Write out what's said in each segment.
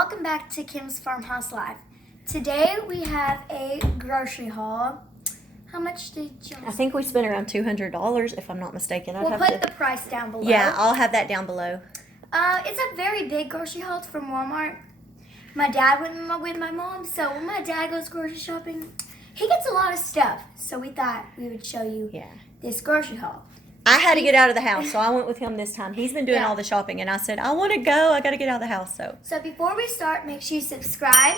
welcome back to Kim's Farmhouse Life. Today we have a grocery haul. How much did you? I think we spent around $200, if I'm not mistaken. We'll put the price down below. Yeah, I'll have that down below. It's a very big grocery haul. It's from Walmart. My dad went with my mom, so when my dad goes grocery shopping, he gets a lot of stuff. So we thought we would show you this grocery haul. I had to get out of the house, so I went with him this time. He's been doing all the shopping, and I said, I want to go. I got to get out of the house. So before we start, make sure you subscribe,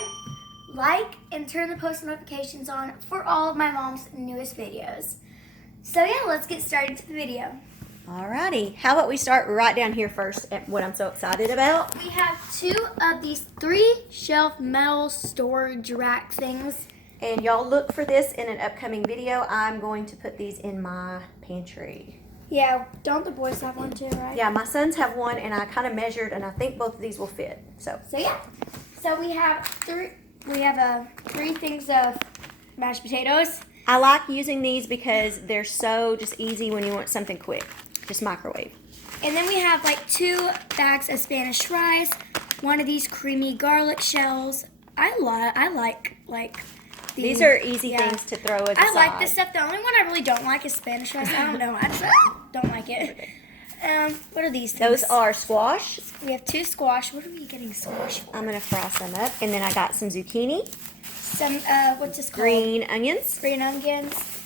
like, and turn the post notifications on for all of my mom's newest videos. So yeah, let's get started to the video. Alrighty. How about we start right down here first at what I'm so excited about? We have two of these 3-shelf metal storage rack things. And y'all look for this in an upcoming video. I'm going to put these in my pantry. Yeah, don't the boys have one too, right? Yeah, my sons have one, and I kind of measured, and I think both of these will fit. So yeah. So we have three things of mashed potatoes. I like using these because they're so just easy when you want something quick. Just microwave. And then we have like 2 bags of Spanish rice, one of these creamy garlic shells. I like these are easy things to throw as a side. like this stuff. The only one I really don't like is Spanish rice. I don't know. I just don't like it. What are these things? Those are squash. We have 2 squash. What are we getting squash for? I'm going to fry some up. And then I got some zucchini. Some, what's this called? Green onions. Green onions.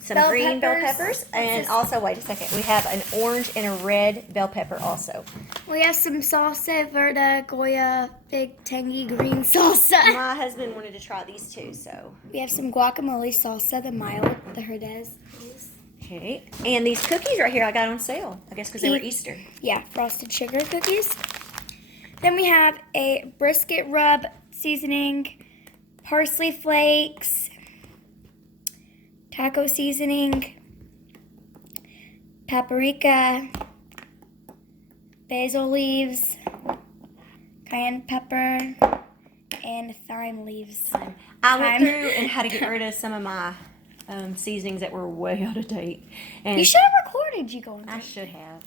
Some green bell peppers. And also, wait a second, we have an orange and a red bell pepper also. We have some salsa verde, Goya, big tangy green salsa. My husband wanted to try these too, so. We have some guacamole salsa, the mild, the Herdez. Okay, and these cookies right here I got on sale, I guess because they were Easter. Yeah, frosted sugar cookies. Then we have a brisket rub seasoning, parsley flakes, taco seasoning, paprika, basil leaves, cayenne pepper, and thyme leaves. I went through and had to get rid of some of my seasonings that were way out of date. And you should have recorded you going. I should have.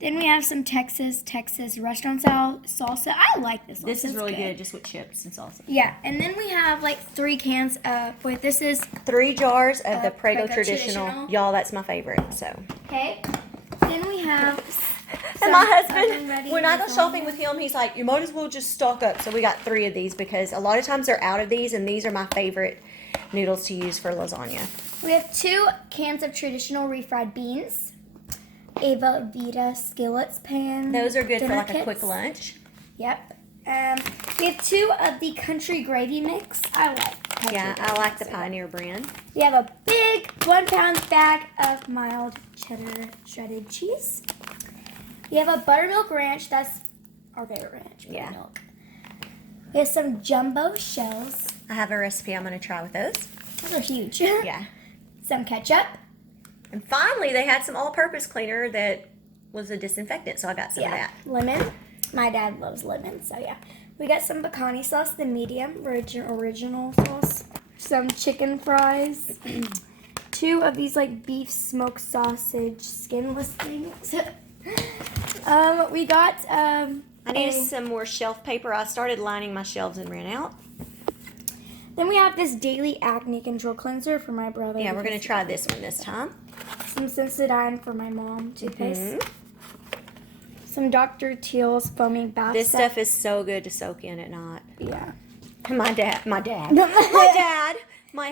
Then we have some Texas restaurant style salsa. I like this salsa. This is really good just with chips and salsa. Yeah, and then we have like 3 cans of, wait, this is 3 jars of the Prego traditional. Y'all, that's my favorite, so. Okay. Then we have and my husband, when I go shopping with him, he's like, you might as well just stock up. So we got 3 of these because a lot of times they're out of these, and these are my favorite noodles to use for lasagna. We have 2 cans of traditional refried beans. Ava Vita skillets pan. Those are good for like kits. a quick lunch. Yep. We have 2 of the country gravy mix. I like the Pioneer brand. We have a big 1-pound bag of mild cheddar shredded cheese. We have a buttermilk ranch. That's our favorite ranch. Buttermilk. We have some jumbo shells. I have a recipe I'm going to try with those. Those are huge. Yeah. Some ketchup. And finally, they had some all-purpose cleaner that was a disinfectant, so I got some of that. Lemon. My dad loves lemon, so yeah. We got some bacani sauce, the medium, original sauce. Some chicken fries. 2 of these like beef smoked sausage skinless things. We got I needed some more shelf paper. I started lining my shelves and ran out. Then we have this daily acne control cleanser for my brother. Yeah, we're going to try this one this time. Some Sensodyne for my mom, toothpaste. Some Dr. Teal's foaming bath This set. stuff is so good to soak in at night. Yeah. My dad, my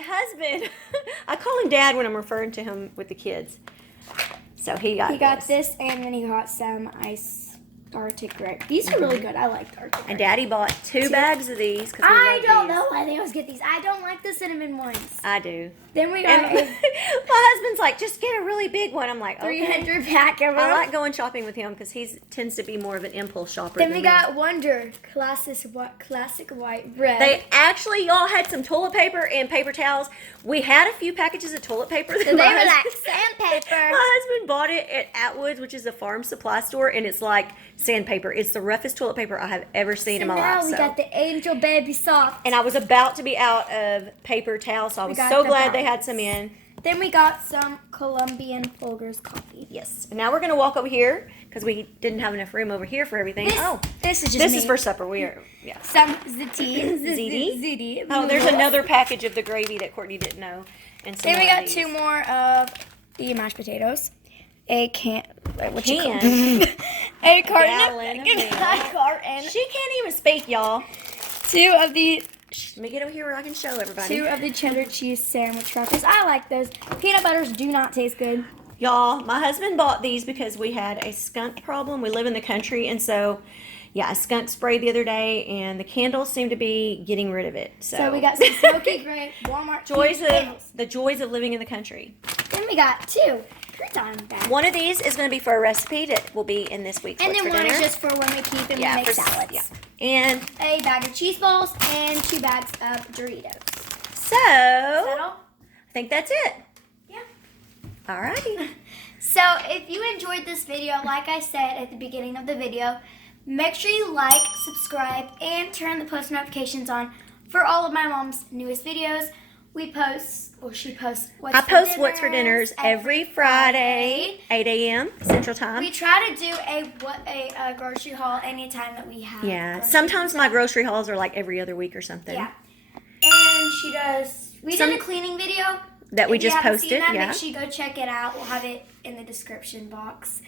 husband, I call him Dad when I'm referring to him with the kids. So he got this, and then he got some Arctic Red. These are really good. I like Arctic Red. And Daddy bought 2 bags of these. I don't know why they always get these. I don't like the cinnamon ones. I do. Then we got my husband's like, just get a really big one. I'm like, okay. 300 pack of them. I like going shopping with him because he tends to be more of an impulse shopper. Then we got Wonder classic white bread. They actually, y'all, had some toilet paper and paper towels. We had a few packages of toilet paper. So they were like sandpaper. My husband bought it at Atwood's, which is a farm supply store, and it's like sandpaper. It's the roughest toilet paper I have ever seen in my life. Now we got the Angel Baby Soft. And I was about to be out of paper towel, so I was so glad they had some in. Then we got some Colombian Folgers coffee. Yes. And now we're going to walk over here because we didn't have enough room over here for everything. This is just This is for supper. We are, Some ziti. Oh, there's another package of the gravy that Courtney didn't know. And then we got 2 more of the mashed potatoes. A carton. A carton. She can't even speak, y'all. 2 of the. Let me get over here where I can show everybody. 2 of the cheddar cheese sandwich crackers. I like those. Peanut butters do not taste good. Y'all, my husband bought these because we had a skunk problem. We live in the country, and so, a skunk spray the other day, and the candles seem to be getting rid of it. So we got some smoky gray Walmart the joys of living in the country. Then we got 2 crouton bags. One of these is going to be for a recipe that will be in this week's And What's then for one Dinner. is just for when we keep and we make salads. Yeah. And a bag of cheese balls and 2 bags of Doritos. So, I think that's it. Yeah. Alrighty. So, if you enjoyed this video, like I said at the beginning of the video, make sure you like, subscribe, and turn the post notifications on for all of my mom's newest videos. She posts What's for Dinners every Friday, 8 a.m. Central Time. We try to do a grocery haul anytime that we have. Yeah. Sometimes my grocery hauls are like every other week or something. Yeah. And she does. We did a cleaning video that we just posted. Make sure you go check it out. We'll have it in the description box.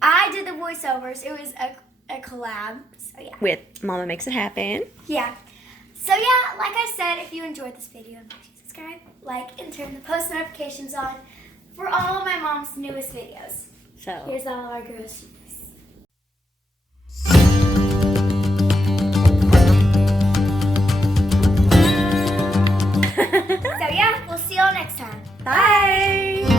I did the voiceovers. It was a collab. So yeah. With Mama Makes It Happen. Yeah. So yeah, like I said, if you enjoyed this video, make sure you subscribe, like, and turn the post notifications on for all of my mom's newest videos. So here's all of our groceries. So yeah, we'll see y'all next time. Bye.